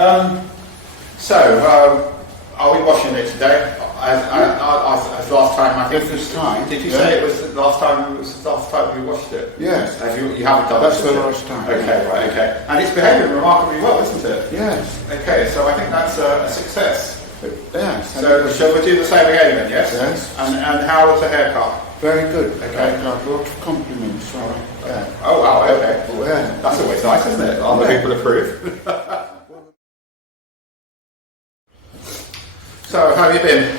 Are we washing it today? As last time, I think. This time. Did you say it was the last time? It was the last time we washed it. Yes. You haven't done That's it. the last time. Okay, right. Okay. And it's behaving remarkably well, isn't it? Yes. Okay. So I think that's a success. Yes. So shall we do the same again then? Yes. Yes. And how was the haircut? Very good. Okay. I got a lot of compliments. Sorry. Yeah. Oh wow. Okay. Yeah. That's always nice, isn't it? Other people approve. So how have you been?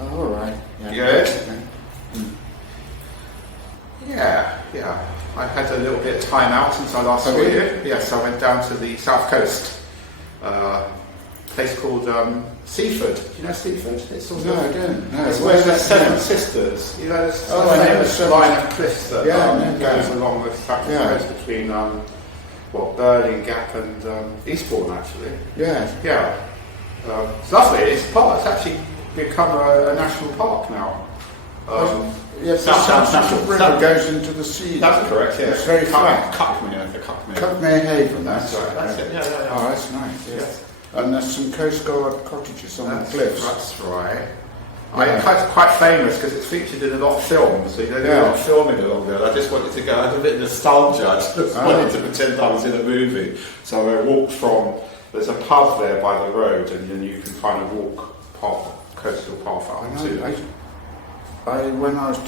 All right. Yeah. Good. Okay. Yeah. I had a little bit of time out since I last saw you. Yes, I went down to the south coast. Place called Seaford. Do you know Seaford? It's sort No, I don't. No. It's where the Seven Sisters. You know, there's a famous line of cliffs that goes along the south coast between Burling Gap and Eastbourne, actually. Yes. Yeah. It's lovely. It's actually become a national park now. Yes, the South River goes into the sea. That's correct, yeah. It's very flat. Cuckmere Haven, that's right. That's it, yeah. Oh, that's nice, yes. And there's some Coast Guard cottages on the cliffs. That's right. It's quite famous because it's featured in a lot of films, so they do a lot of filming along there. I just wanted to go, I had a bit of nostalgia, I just wanted to pretend I was in a movie. So I walked there's a pub there by the road, and then you can kind of walk past the coastal path out to... When I was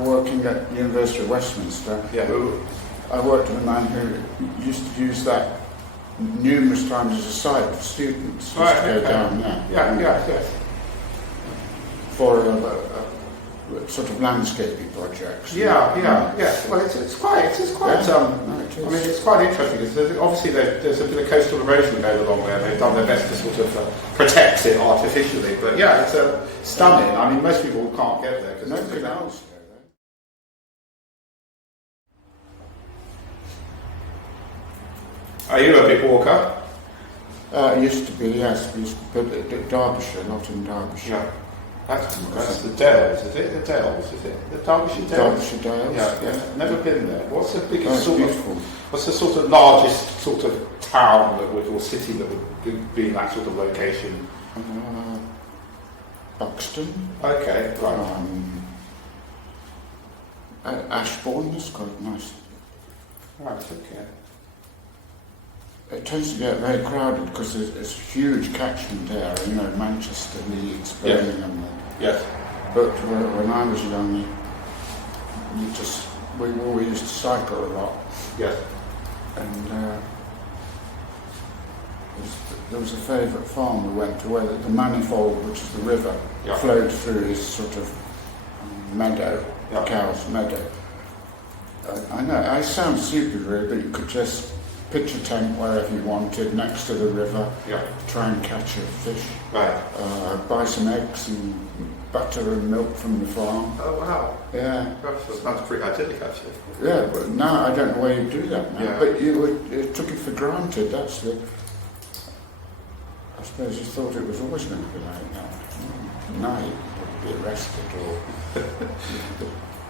working at the University of Westminster, I worked with a man who used to use that numerous times as a site for students to go down there. Yes. For sort of landscaping projects. Yes. Well, it's quite. I mean, it's quite interesting because obviously there's a bit of coastal erosion going along there. They've done their best to sort of protect it artificially, but it's stunning. I mean, most people can't get there because nobody else. Are you a big walker? It used to be, yes. But at Derbyshire, not in Derbyshire. Yeah. That's the Dales, is it? The Dales, is it? The Derbyshire Dales? Derbyshire Dales. Yeah. Never been there. What's the biggest beautiful. What's the sort of largest sort of town or city that would be in that sort of location? Buxton. Okay, right. Ashbourne is quite nice. Right, okay. It tends to get very crowded because there's a huge catchment area, Manchester, Leeds, Birmingham. Yes. But when I was young, we used to cycle a lot. Yes. And there was a favourite farm we went to where the Manifold, which is the river, flowed through his sort of meadow, cow's meadow. I know, I sound stupid really, but you could just pitch a tent wherever you wanted, next to the river, try and catch a fish, buy some eggs and butter and milk from the farm. Oh wow. Yeah. That sounds pretty idyllic actually. Yeah, but now I don't know where you do that now. Yeah. But you took it for granted, I suppose you thought it was always going to be like that. Now you'd probably be arrested or...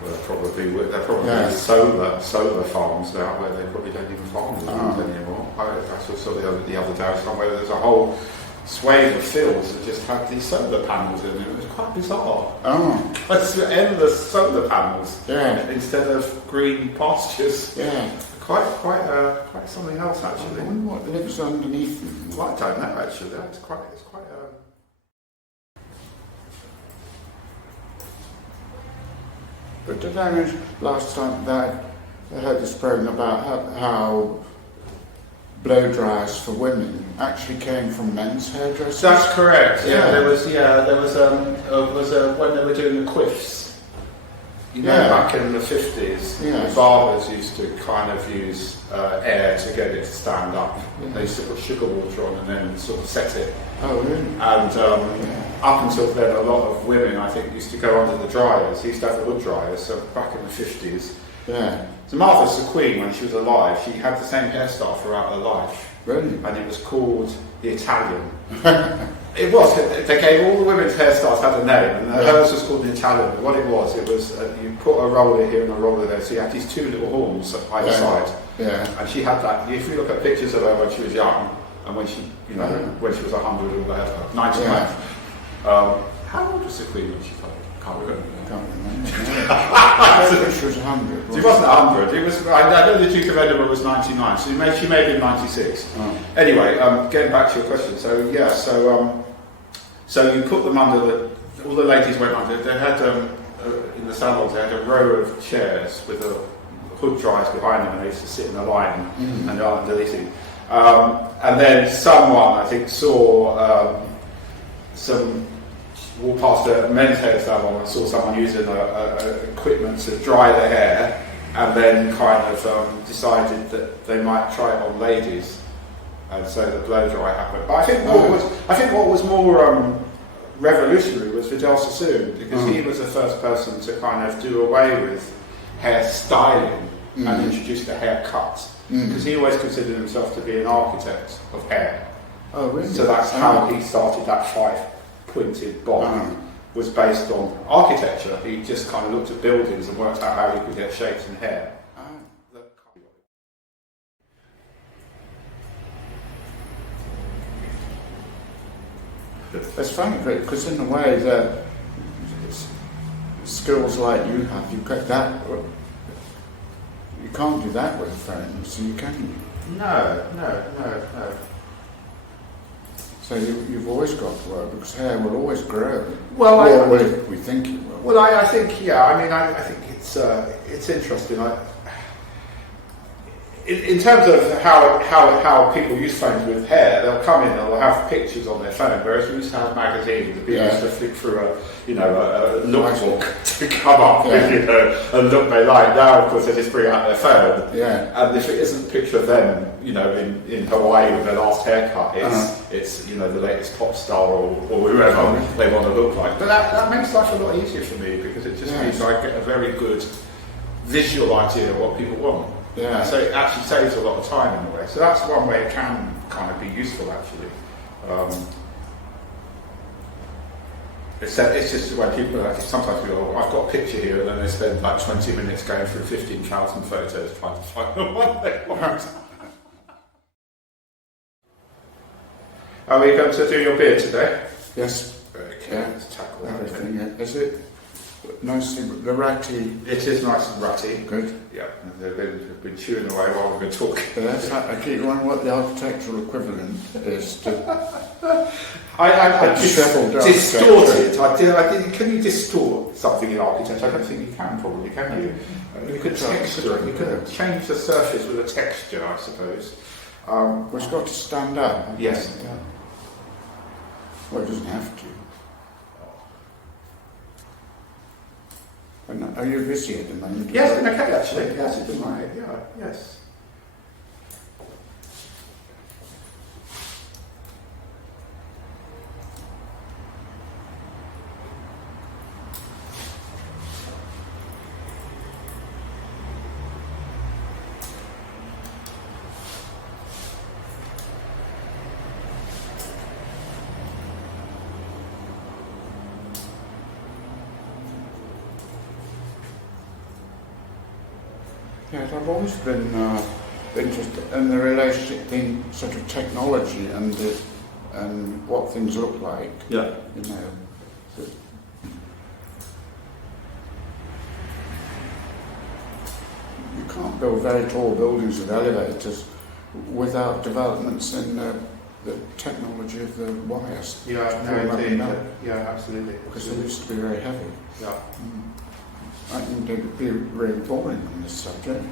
Well, they're probably solar farms now where they probably don't even farm anymore. I saw the other day somewhere there's a whole swathe of fields that just had these solar panels in it. It was quite bizarre. Oh. It's endless solar panels instead of green pastures. Yeah. Quite something else actually. I wonder what lives underneath them. Well, I don't know actually. It's quite. But did I mention last time that I heard this program about how blow dryers for women actually came from men's hairdressers? That's correct. Yeah, there was when they were doing the quiffs. Back in the 50s, barbers used to kind of use air to get it to stand up. They used to put sugar water on and then sort of set it. Oh, really? And up until then, a lot of women, I think, used to go under the dryers. They used to have the wood dryers, so back in the 50s. Yeah. So Martha Queen, when she was alive, she had the same hairstyle throughout her life. Really? And it was called the Italian. It was. They gave all the women's hairstyles had a name, and hers was called an Italian. And what it was you put a roller here and a roller there, so you had these two little horns at either side. Yeah. And she had that. If you look at pictures of her when she was young, and when she, when she was 100 or whatever, 99. Yeah. How old was the Queen when she died? Can't remember. Can't remember. I think she was 100. She wasn't 100. It was. I know the Duke of Edinburgh was 99, so she may have been 96. Oh. Anyway, getting back to your question. So yeah, so you put them under all the ladies went under. They had in the salons they had a row of chairs with a hood dryers behind them, and they used to sit in a line and underneath it. And then someone I think saw walked past a men's hair salon and saw someone using equipment to dry their hair, and then kind of decided that they might try it on ladies, and so the blow dry happened. But I think what was more revolutionary was Vidal Sassoon, because he was the first person to kind of do away with hair styling and introduce the haircut, because he always considered himself to be an architect of hair. Oh, really? So that's how he started that five-pointed bob. Was based on architecture. He just kind of looked at buildings and worked out how he could get shapes in hair. It's funny because in a way that skills like you have, you got that. You can't do that with a phone, so you can. No. So you've always got to work because hair will always grow. Well, we think it will. Well, I think, yeah. I mean, I think it's interesting. In terms of how people use phones with hair, they'll come in and they'll have pictures on their phone, whereas we used to have magazines and people used to flick through a lookbook to come up with a look they like. Now, of course, they just bring out their phone. Yeah. And if it isn't a picture of them, in Hawaii with their last haircut, it's the latest pop star or whoever they want to look like. But that makes life a lot easier for me, because it just means I get a very good visual idea of what people want. Yeah. So it actually saves a lot of time in a way. So that's one way it can kind of be useful, actually. It's just when people sometimes people, I've got a picture here, and then they spend like 20 minutes going through 15,000 photos trying to find the one they want. Are we going to do your beard today? Yes. Okay, let's tackle everything. Is it nicely the ratty? It is nice and ratty. Good. Yeah, they've been chewing away while we've been talking. Yes, I keep wondering what the architectural equivalent is to. I distort it. Can you distort something in architecture? I don't think you can, probably, can you? You could texture it. You could change the surface with a texture, I suppose. Well, it's got to stand up. Yes. Yeah. Well, it doesn't have to. And are you busy at the moment? Yes, okay, actually. Yes, it's right. Yeah, yes. Yes, I've always been interested in the relationship between sort of technology and what things look like. Yeah. You can't build very tall buildings with elevators without developments in the technology of the wires. Yeah, no, indeed. Yeah, absolutely. Because they used to be very heavy. Yeah. I think they'd be really boring on this subject.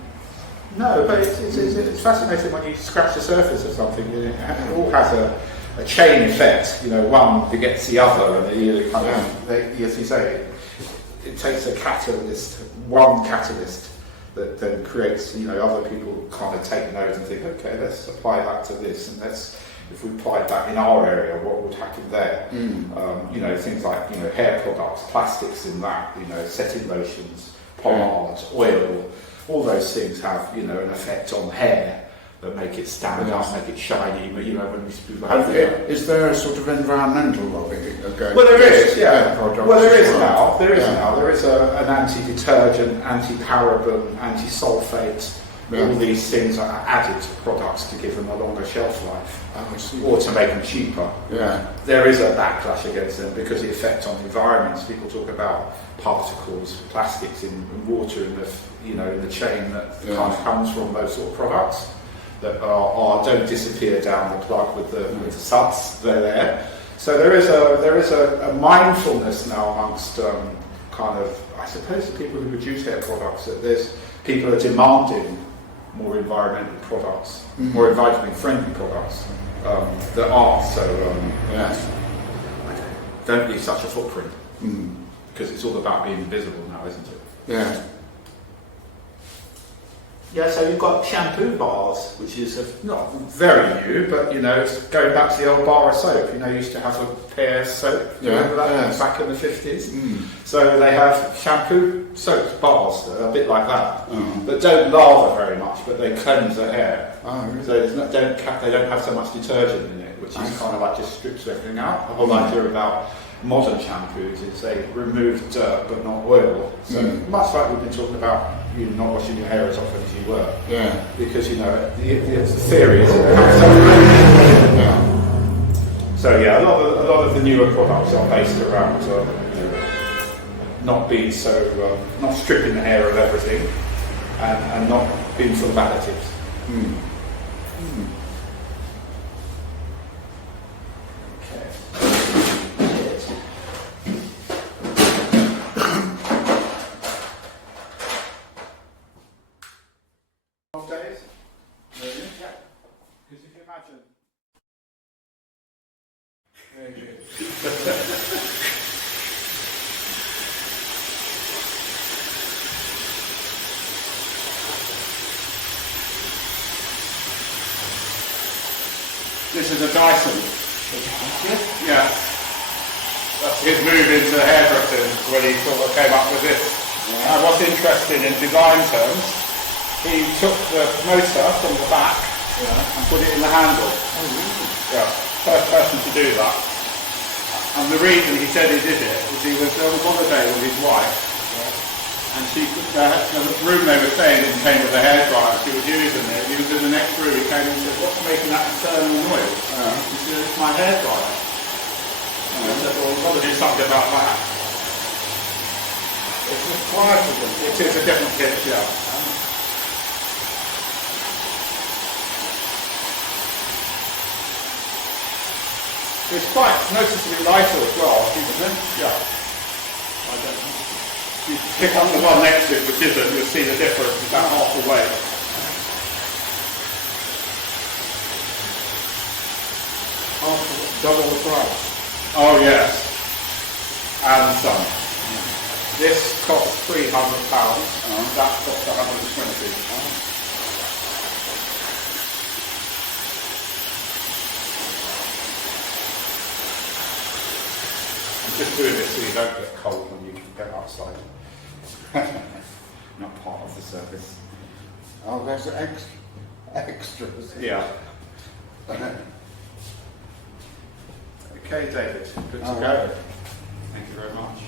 No, but it's fascinating when you scratch the surface of something. It all has a chain effect. One begets the other, and as you say, it takes a catalyst, one catalyst that then creates. Other people kind of take note and think, okay, let's apply that to this, and if we applied that in our area, what would happen there? Things like hair products, plastics in that, setting lotions, pomade, oil, all those things have an effect on hair that make it stand out, make it shiny. You know, when people have is there a sort of environmental lobby? Well, there is, yeah. Well, there is well? now. There is now. There is an anti-detergent, anti-paraben, anti-sulfate. All these things are added to products to give them a longer shelf life, or to make them cheaper. Yeah. There is a backlash against them because of the effect on the environment. People talk about particles, plastics in water in the chain that kind of comes from those sort of products that don't disappear down the plug with the suds. They're there. So there is a mindfulness now amongst kind of, I suppose, the people who produce hair products, that there's people are demanding more environmental products, more environmentally friendly products that are. So don't leave such a footprint, because it's all about being invisible now, isn't it? Yeah. Yeah, so you've got shampoo bars, which is not very new, but it's going back to the old bar of soap. You used to have a pear soap. Remember that back in the 50s? So they have shampoo soap bars that are a bit like that, that don't lather very much, but they cleanse the hair. Oh, really? So they don't have so much detergent in it, which is kind of like just strips everything out. The whole idea about modern shampoos is they remove dirt but not oil. So much like we've been talking about, you not washing your hair as often as you were. Yeah. Because the theory is So a lot of the newer products are based around not being so not stripping the hair of everything, and not being full of additives. Days? Really? Yeah. Because if you imagine. This is a Dyson. Yeah. That's his move into hairdressing when he sort of came up with this. And what's interesting in design terms, he took the motor from the back and put it in the handle. Oh, really? Yeah, first person to do that. And the reason he said he did it was he was on holiday with his wife, and the room they were staying in came with a hairdryer. She was using it. He was in the next room. He came and said, "What's making that internal noise?" He said, "It's my hairdryer." And I said, "Well, we've got to do something about that." It's just quiet for them. It is a different pitch, yeah. It's quite noticeably lighter as well, isn't it? Yeah. I don't know. You pick up the one next to it, which isn't, you'll see the difference. It's about half the weight. Double the price. Oh yes. And some. This costs £300. That costs 120. Just doing this so you don't get cold when you go outside. Not part of the service. Oh, there's extras. Yeah. Okay, David. Good to go. Thank you very much.